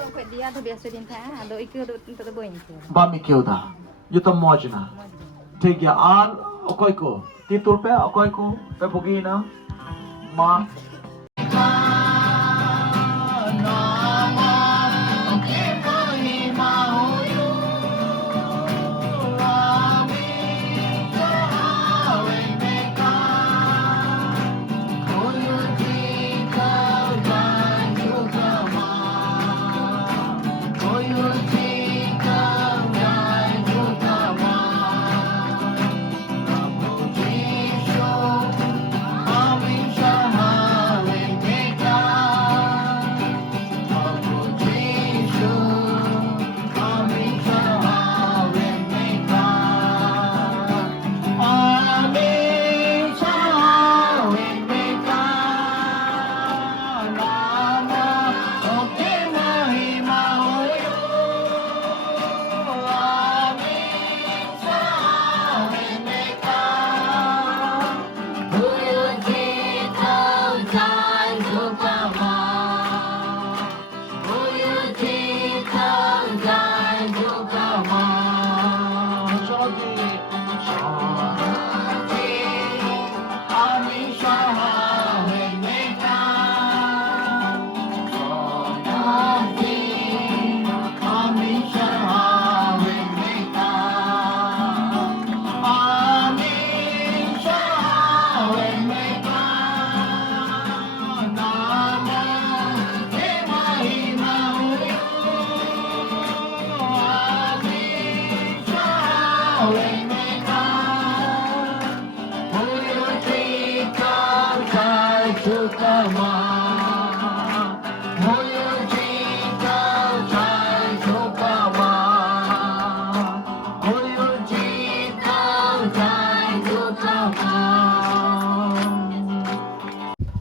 Tong kwe dia tu biasa din tha, ado ikeu tu boin ikeu. Bam ikeu da. Yutam moj na. ठीक है are ओकोई को तीतुल पे ओकोई को पे बुगी ना माँ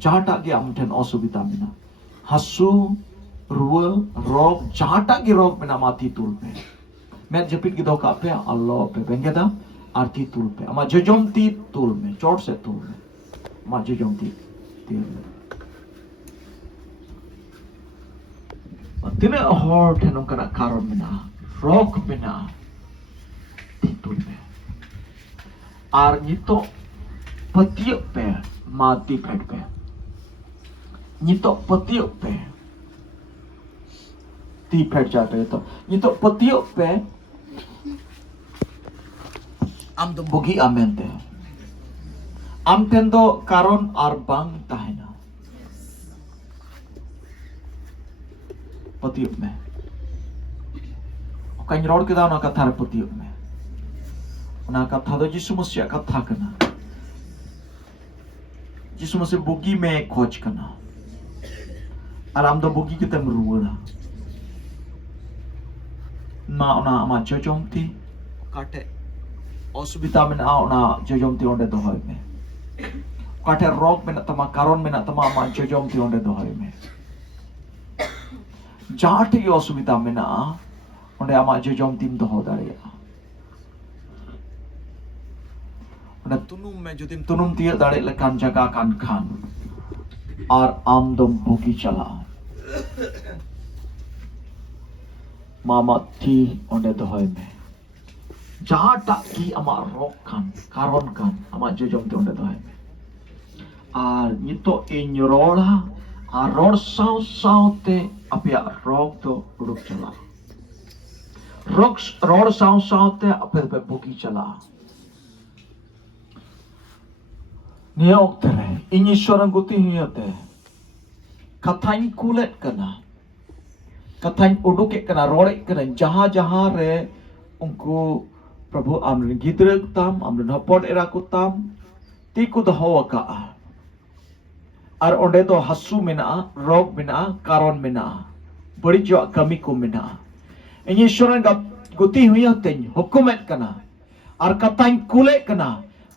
jahatak gi amten osubita mina hasu ruwa rok jahatak gi rok mina mati tulpe met jepit gi doka pe Allah pe bengeda arti tulpe ama jejom ti tulme chort se tulme ma jejom ti tulme Tina hor tenong kana karon mina rok mina ti tulme ar nyito patiok pe mati pek pe nyito patiok pe ti pek ja pe to nyito patiok pe am do bogi amente am tendo karon ar bang tahena patiok me okain rod ke da na katha re patiok me ona katha do jisu masih katha kana jisu masih bogi me khoj kana alam do bogi kita meruwa na ona ama jojom ti kate osubita mena ona jojom ti onde dohoy me kate rok mena tama karon mena tama ama jojom ti onde dohoy me jati gi osubita mena onde ama jojom tim doho dareya ona tunum me judim tunum ti dare lekan jaga kan khan ar am dom bogi chala mama ti onde dohoy me jahatak ki ama rok kan karon kan ama jojom ti onde dohoy me ar nito inrola aror sao sao te apia rok to uruk chala rok ror sao sao te apia bogi chala niok tere ini sorang guti hiyote kathain kulet kana kathain uduk kana rore kana jaha jaha re unku prabhu amrin gidra tam amrin hopot era kutam tiku do hawaka ar onde do hasu mena rog mena karon mena bari jo kami ko mena ini sorang guti hiyote hukumet kana ar kathain kulet kana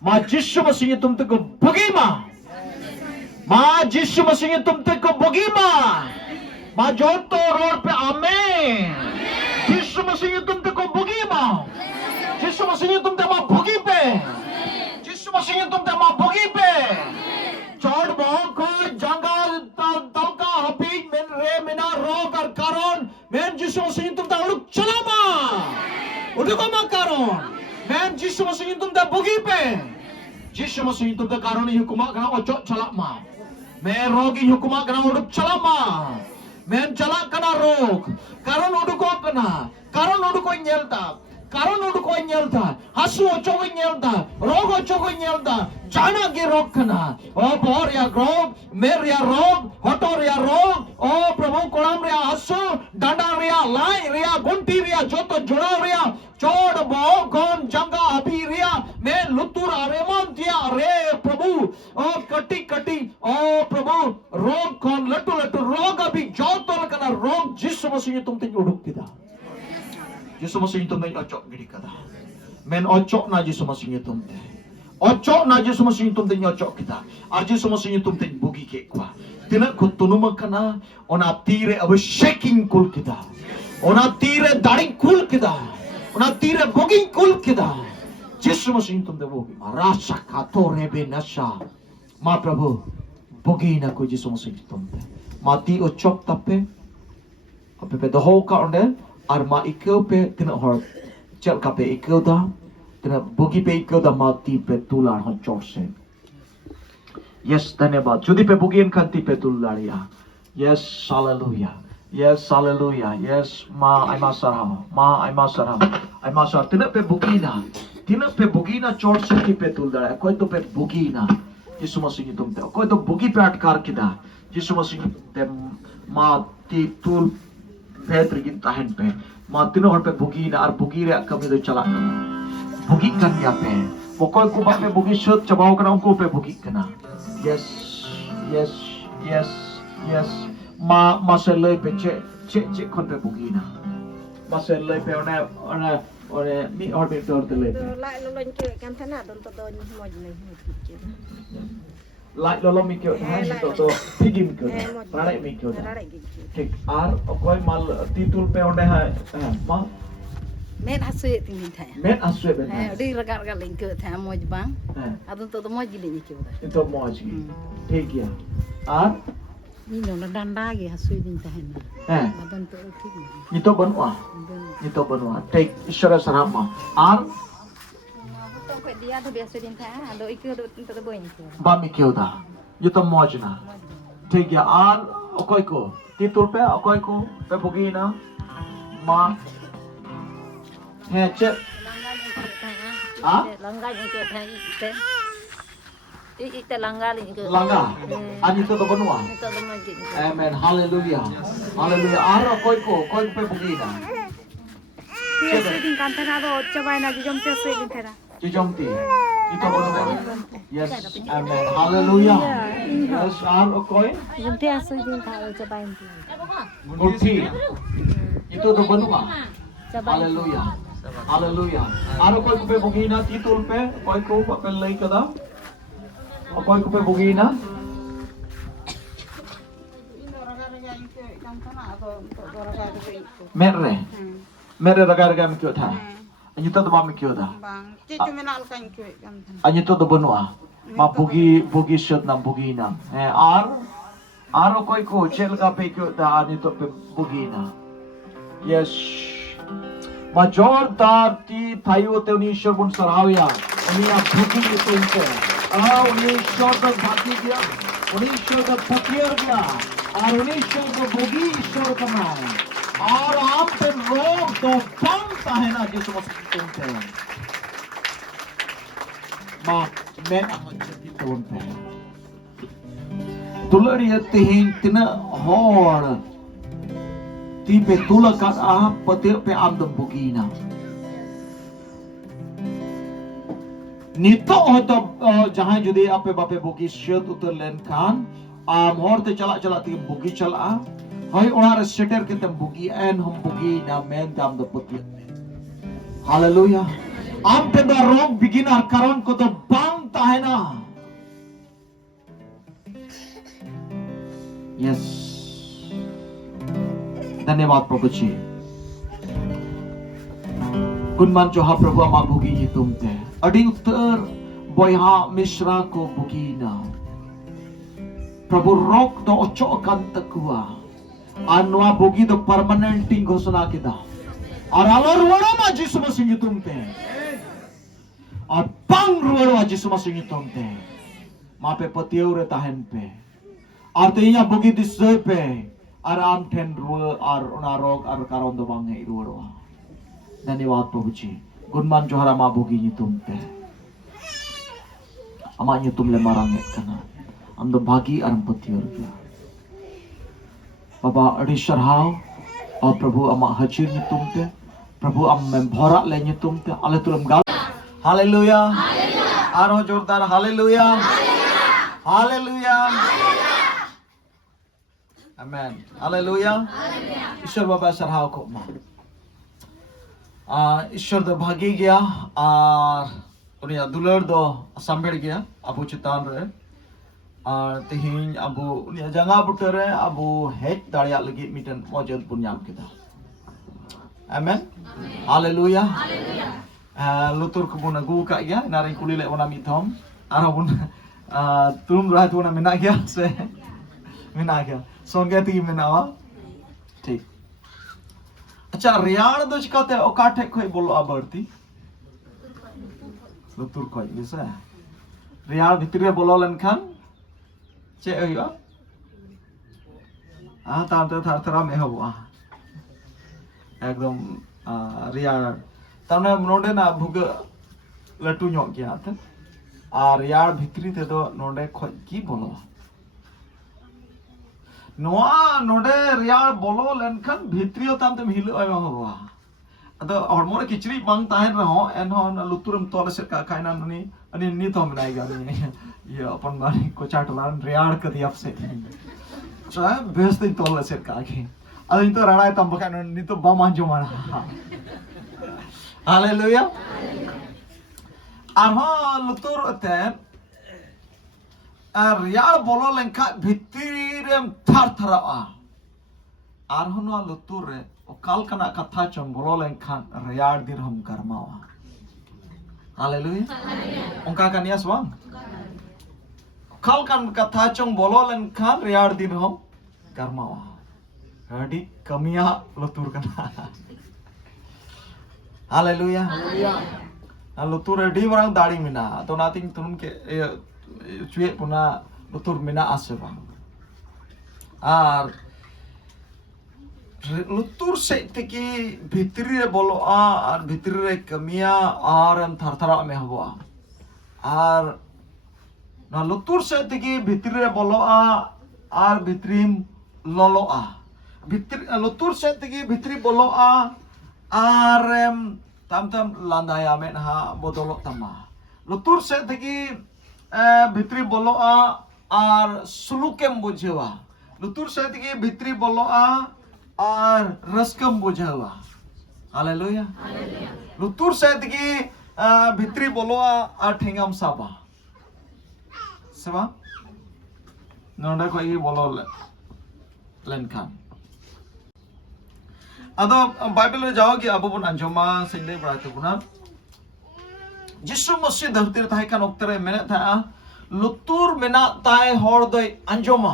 माँ जिस्सु मसीह ने तुम तक को बगी माँ जिस्सु मसीह ने तुम तक को बगी माँ जो तो रोड पे आमेन जिस्सु मसीह ने तुम तक को बगी जिस्सु मसीह ने तुम तक माँ बगी पे जिस्सु मसीह ने तुम तक माँ बगी पे चौड़ बहुत को जंगल तलका हपीज मिन रे मिना रोग और कारोन Udah kau makaron. Men Yesus Masihi nyutum dah bugi pe. Yesus Masihi nyutum dah karon ni hukumak kena ocok calak ma. Men rogi hukumak kena uduk calak ma. Men calak kena rog. Karon uduk kau kena. Karon uduk kau nyelta. Karon uduk kau nyelta. Hasu ocok kau nyelta. Rog ocok kau nyelta. Jana ge rog kena. Oh bor ya rog. Mer ya rog. Hotor ya rog. Oh Prabhu kolam ya hasu. Danda ya lai ya gunti ya joto juna ya. Chod bo gon janga abhi ya. Men lutur areman dia re Prabhu. Oh kati kati. Oh Prabhu rog kon latu latu rog abhi joto kena rog Yesus Masihi tum tin uduk kita. Yesus Masihi tum tin ocok gidi kada. Men ocok na Yesus Masihi tum te. Ocok na Yesus Masihi tum tin ocok kita. Ar Yesus Masihi tum tin bugi ke kwa. Tina kutunuma kana ona tire abu shaking kul kita. Ona tire daring kul kita. Ona tire bugi kul kita. Yesus Masihi tum te bugi. Rasa kato rebe nasha. Ma Prabhu bugi na ko Yesus Masihi tum te. Mati ocok tape. Ape pe doho ka onde. Ar ma ikeu pe tina hor. Cel ka pe ikeu da. Tina bugi pe ikeu da mati pe tular hon chorse. Yes, धन्यवाद. जुदी पे बुगियन खंती पे तुल्लाड़िया. Yes, hallelujah. Yes, hallelujah. Yes, ma aima sarah. Ma aima sarah. Aima sarah. Tina pe bugina चोट से की पे तुल्लाड़िया. कोई तो पे bugina. यीशु मसीह तुम ते. कोई तो bugi पे अटकार किदा. यीशु मसीह ते ma ti tul Petri ginta hen pe. Ma tino hor pe bugina ar bugire kami do chala. Bugi kan ya pe. Pokok ko ba pe bugi shot chabaw kana ko pe bugi kana. Yes, yes, yes, yes. Ma selai pe che kon pe bugina. Ma selai pe ona mi or pe tor te le pe. Lại lo lên chơi cam thế nào đồn tao đồn mọi người Lại lo mi kyo ha to pigim kyo. Radai mi kyo. Tik ar koi mal titul pe ona ha ma Met hasu tingin thaya. met aswe be. Di ragar ragar link ke thaya moj bang. Adun to moj link ke udah. Itu moj ki. Thik ya. Ar Ni no danda ge hasu din thaya. Adun to thik. itu benua. Itu benua. Take Ishara sarama. Ar To pe dia to biasa din thaya. Ado ikeu to boy ni ke. ba mi kyo da. Itu moj na. Thik ya. Ar okoi ko. Titul pe okoi ko pe bugina. Ma He che Langga ni ke thaya ite. Ite langga ni ke. langga. Ani itu to benua. To moj ni ke. Amen. Hallelujah. Hallelujah. Ar okoi ko pe bugina. Biasa din kan thế nào đó coba na jom biasa din thế nào. Jijomti. Itu benua. Yes. Amen. Hallelujah. Yes. Ar okoi. Jom biasa din thaya coba ini. Kurti. Itu to benua. Hallelujah. Hallelujah. Aro koi ko pe bugina titul pe koi ko pe lei kada. Koi ko pe bugina. Merre raga mi kyo tha. Anyi to ba mi kyo da. Bang, cicu menal kan kue kan. Anyi to benua. Ma bugi shot na bugina. Aro koi ko chel ka pe kyo da ani to pe bugina. Yes. Majortar ti thayo te uni ishwar bun sarawiya uni a bhuki itunte uni ishwar ka bhati diya uni ishwar ka bhukiyar diya aur uni ishwar ka bhugi ishwar ka naam aur aap pe rog to panta hai na Yesu Masihi itunte ma men ahajati itunte tulariya tihin tina hor Ti pe tula kat petir pe amdam bugina. Nito hoto jahan judi ape bape bugi shirt utar len kan hor te chala ti bugi chala hoi onar setter ke tem bugi en hum bugi na men dam da petir. Hallelujah. Am pe da rog beginner karon ko to bang tahena. Yes. धन्यवाद प्रभु जी गुणमान जो हा प्रभु आमा बुगी ये तुमते अड़ी उत्तर बोयहा मिश्रा को बुगी ना प्रभु रोक तो ओचो अकांत कुआ आनवा बुगी तो परमानेंट घोषणा किदा Ar alo ruwaro ma Yesus Masih nyutum te. Ar bang ruwaro Yesus Masih nyutum te. Ma pe patiau re tahan pe. Artinya begitu sepe. Ar am ten ruwa ar onarok ar karon do bang hei ruwaro. Dhanyawad Prabhu ji. Gunman johara ma bogi nyutum te. Ama nyutum le maranget kana. Am do bagi ar patiau re. Baba adi sarhau. और प्रभु अमा हचीर nyutum te Prabhu am membora le nyutum te ale tulam gal hallelujah आरो जोरदार hallelujah hallelujah amen hallelujah ईश्वर बाबा सरहाव को मा ईश्वर दो भागी गया और उनिया दुलर दो संभेड़ गया अबु चितान रे तेहिं अबु उनिया जंगा बुटरे अबु हेज दाड़िया लगी मिटन मौजूद बुनियाम किदा आमेन हालेलुया लुतुर को बुना गु का गया नारिंग कुली ले wana mithom ara bun तुम रहा तो ना मिना गया से मिना गया सोंगे ती मिनावा ठीक अच्छा रियाण दो चिकाते ओकाठे खोई बोलो आबरती लुतुर खोई बिसा रियाण भितरे बोलो लेनखान चे हुआ ताम तो थार थारा में हबुआ एकदम रियाण तामने नोडे ना भुग लटू ᱧᱚᱜ गया था और रियाण भितरी ते दो नोडे खोज की बोलो नोआ नोडे रियाण बोलो लेनखान भितरी ताम ते हिलो आयो हबुआ अदो हरमो रे किचरी बांग ताहेन रहो एनहो लुतुरम तोले से का खाइना ननी अनि नि तो मनाई गानी ये अपन बारी को चाटलान रियाण कदी आपसे चा बेस्ते तोले से का के अदो तो राणा तम बका नि तो बामा जो मारा हालेलुया आरहा लुतुर ते रियाण बोलो लेनखा भितरीरेम थार थारावा आरहा नो लुतुर रे ओकाल कना कथा चम बोलो लेनखान रियाण दिन हम गरमावा हालेलुया ओंका कानियास बांग ओकाल कन कथा चम बोलो लेनखान रियाण दिन हम गरमावा अडी कमिया लुतुर कना हालेलुया लुतुर अडी मरांग दाड़ी मिना तो नातिंग तुम के चुए पुना लुतुर मिना आसे बांग आर लुतुर से तकी भितरी रे बोलो आर भितरी रे कमिया आर हम थरथरा में हबुआ आर ना लुतुर से तकी भितरी रे बोलो आर भितरीम लोलो भितरी लुतुर से तकी भितरी बोलो are tam tam landaya men ha bodolok tama lutur se tegi भितरी बोलो आर सुलुकेम बुझेवा लुतुर से तगी भितरी बोलो आर रस्कम बुझेवा हालेलुया लुतुर से तगी भितरी बोलो आर ठेंगाम साबा सेवा नोंडा कोई बोलो लेनखान अदो बाइबल रे जाओ कि अबो बन अंजमा सिंदे बराते बुना जिसु मसीह धरती रे ताहे कान ओक्तरे मेने था लुतुर मेना ताए हर दोय अंजमा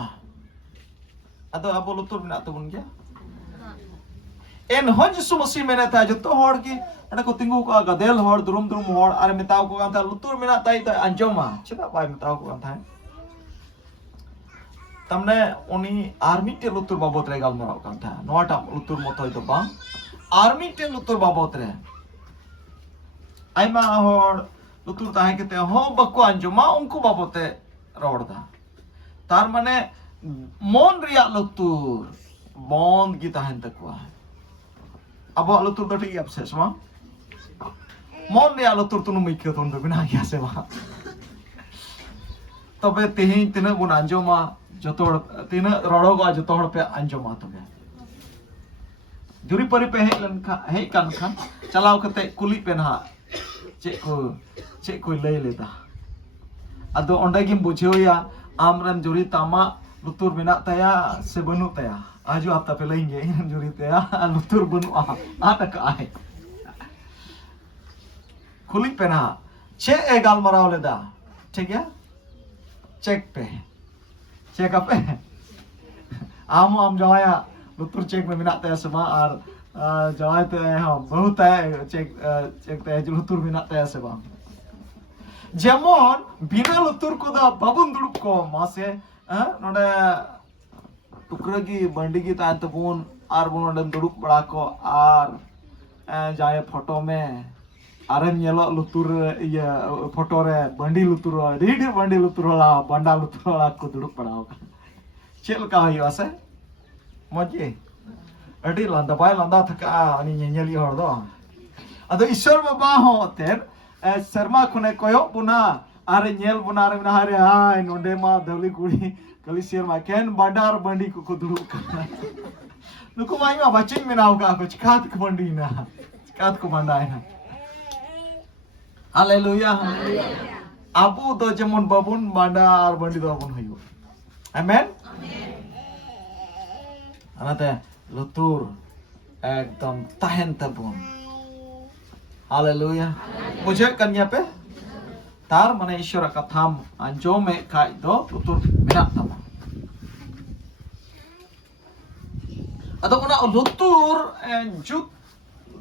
अदो अबो लुतुर मेना तबुन गया एन हो जिसु मसीह मेने था जतो हर की अडा को तिंगु को गदेल हर दुरुम दुरुम हर आर मेताव को कान था लुतुर मेना ताए तो अंजमा चेदा बाय मेताव को कान था तमने उनी आर्मी टे लुतुर बाबत रे गालमराव कान था नोटा लुतुर मतोय तो बांग आर्मी टे लुतुर बाबत रे आइमा हर लुतुर ताहे केते हो बको अंजमा उनको बाबते रोड़दा तार माने मन रिया लुतुर बंद की ताहेन तकवा अब लुतुर तो ठीक आपसे समा मन रिया लुतुर तुनु मिक्यो तुन बिना गया से वा तबे तेही तिना गुण अंजमा जतो तिना रोड़ो को जतो पे अंजमा तबे जुरी परि पे हे कान खान चलाव कते कुली पे ना चे को लय लेता अदो ओंडे गिम बुझेया आमरन जुरी तामा लुतुर मेना तया से बनु तया आजू आप पे लेंगे इन जुरी तया लुतुर बनु आ तक आए खुली पे ना चे ए गाल मराव लेदा ठीक है चेक पे चेक पे आम जाया लुतुर चेक में मेना तया समा और जवाई ते हाँ बहुत है चेक ते लुतुर बिना ते से बांग जेमोन बिना लुतुर को दा बाबुन दुड़ुप को मासे नोडे टुकड़ा की बंडी की तान तबुन आर बुन दुड़ुप बड़ा को आर जाए फोटो में आरम येलो लुतुर ये फोटो रे बंडी लुतुर रीड बंडी लुतुर वाला बंडा लुतुर वाला को दुड़ुप पड़ा होगा चल का हुआ से मजे अड़ी लंदा बाय लंदा थका अनि नेली हर दो अदो ईश्वर बाबा हो तेर शर्मा खुने कोयो बुना आरे नेल बुना आरे ना हारे हाय नोंडे मा दली कुड़ी कली शेर मा केन बंडार बंडी को दुड़ुप का नुको माई मा बचिंग में नाव का कुछ कात को बंडी ना कात को बंडा है हालेलुया अबू दो जेमन बाबुन बंडार बंडी दो बन हयो आमेन अनाते लुतुर एकदम ताहन तबुन हालेलुया मुझे कन्या पे तार मने ईश्वर कथाम अंजो में खाई दो लुतुर मेना तमा अदो उना लुतुर जुत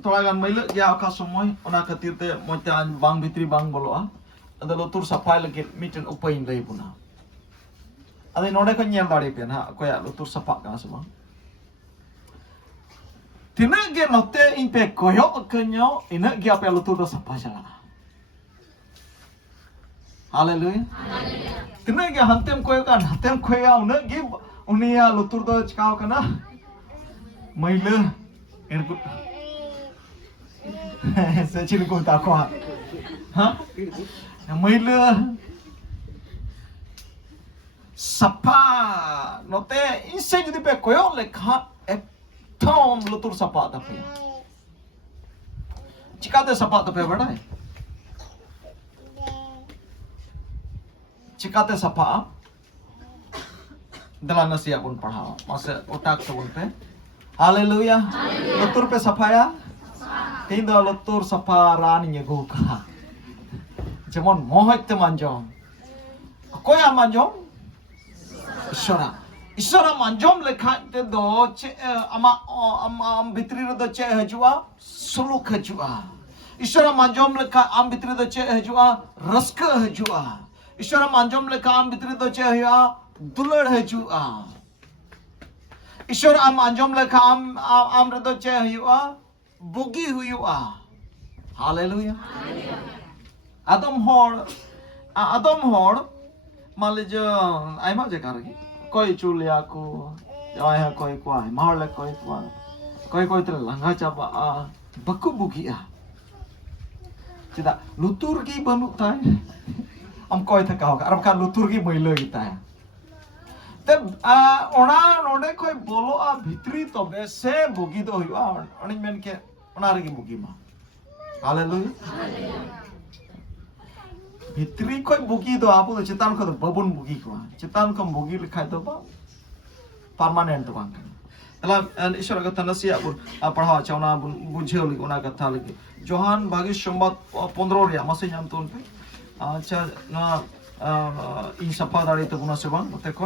थोड़ा गान मैल गया का समय उना खातिर ते मोते बांग भितरी बांग बोलोआ अदो लुतुर सफाई लगे मिटन उपाय लई बुना अदे नोडे को नेल दाड़ी पे ना कोया लुतुर सफा का समा तिना गे नोते इन पे कोयो कन्यो इना गे पे लुतुर दो सफा चला हालेलुया तिना गे हंतेम कोयो का हंतेम कोया उना गे उनिया लुतुर दो चकाव कना मैल इनको सचिन को ताको हां मैल सफा नोते इनसे जदी पे कोयो लेखा एकदम लुतुर सफा तपे चिकाते सफा तपे बड़ा है चिकाते सफा दलाना से अपन पढ़ाओ मासे ओटाक तो पे हालेलुया लुतुर पे सफाया तीन दो लुतुर सफा रानी गो का जेमन मोहते मांजोम कोया मांजोम ईश्वरा मांजोम लेखा ते दो चे आम भितरी रे दो चे हजुआ सुलुक हजुआ ईश्वरा मांजोम लेखा आम भितरी दो चे हजुआ रस्क हजुआ ईश्वरा मांजोम लेखा आम भितरी दो चे हजुआ दुलड़ हजुआ ईश्वर आम मांजोम लेखा आम रे दो चे हजुआ बुगी हुआ हालेलुया आदम होड़ माले जो आइमा जगह रही कोई चुलिया को जाए कोई को आए मारले कोई तेरे लंगा चाबा बकु बुगिया चिदा लुतुर की बनुता है हम कोई था कहोगा अरब का लुतुर की महिला गीता है तब ओना नोडे कोई बोलो भितरी तो वैसे बुगी तो हुआ ओनी मेन के ओना रे की बुगी मा हालेलुया भितरी कोई बुगी दो आपो तो चितान को तो बबुन बुगी को चितान को बुगी लिखा तो बा परमानेंट तो बांग तला ईश्वर का तनसी अब पढ़ा चावना बुझे लगी ओना कथा लगी जोहान भागी संवाद 15 रे मासे नाम तो पे अच्छा ना इन सफा दाड़ी तो गुना से बांग मते को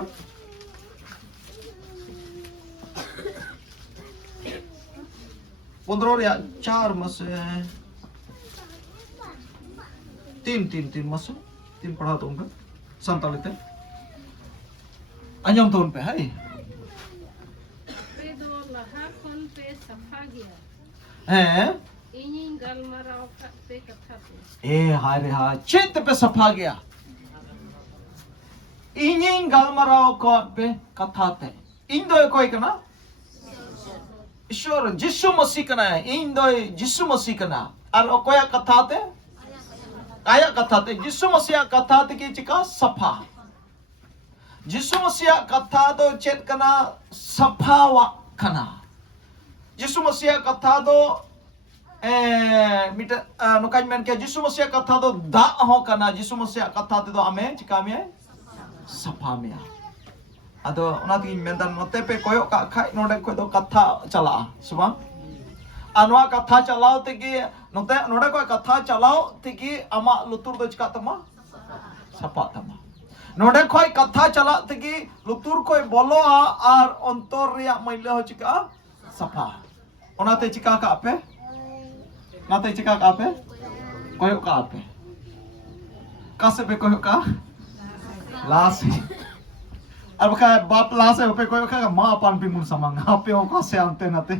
रे 4 मासे तीन masuk तीन पढ़ा तो उनका संताली थे अंजम तो उन पे है पे दो लहा कौन पे सफा गया हैं इन्हीं गलमराव पे कथा पे ए हाय रे हाय चित्त पे सफा गया इन्हीं गलमराव को पे कथा थे इन दो कोई कना ईश्वर जिसु मसीह कना है इन दो जिसु मसीह कना और कोई कथा थे आया कथा थे जिसु मसीह कथा थे कि चिका सफा जिसु मसीह कथा तो चेत कना सफा वा कना जिसु मसीह कथा तो मिट नोकाज मेन के जिसु मसीह कथा तो दा हो कना जिसु मसीह कथा ते तो हमें चिका में सफा में अदो उनाती मेंदन नोते पे कोयो का खाई नोडे को तो कथा चला सुबह अनवा कथा चलाओ तेगी नोते नोडे को कथा चलाओ तेगी अमा लुतुर दो चिका तमा सफा तमा नोडे कोई कथा चला तेगी लुतुर कोई बोलो आर अंतर रिया मैले हो चिका सफा Onate cika ka ape? Nate cika ka ape? Koyok ka ape? Kase pe koyok ka? Lase. Ar baka bap lase pe koyok ka ma pan pimun samang. Ape o kase ante nate.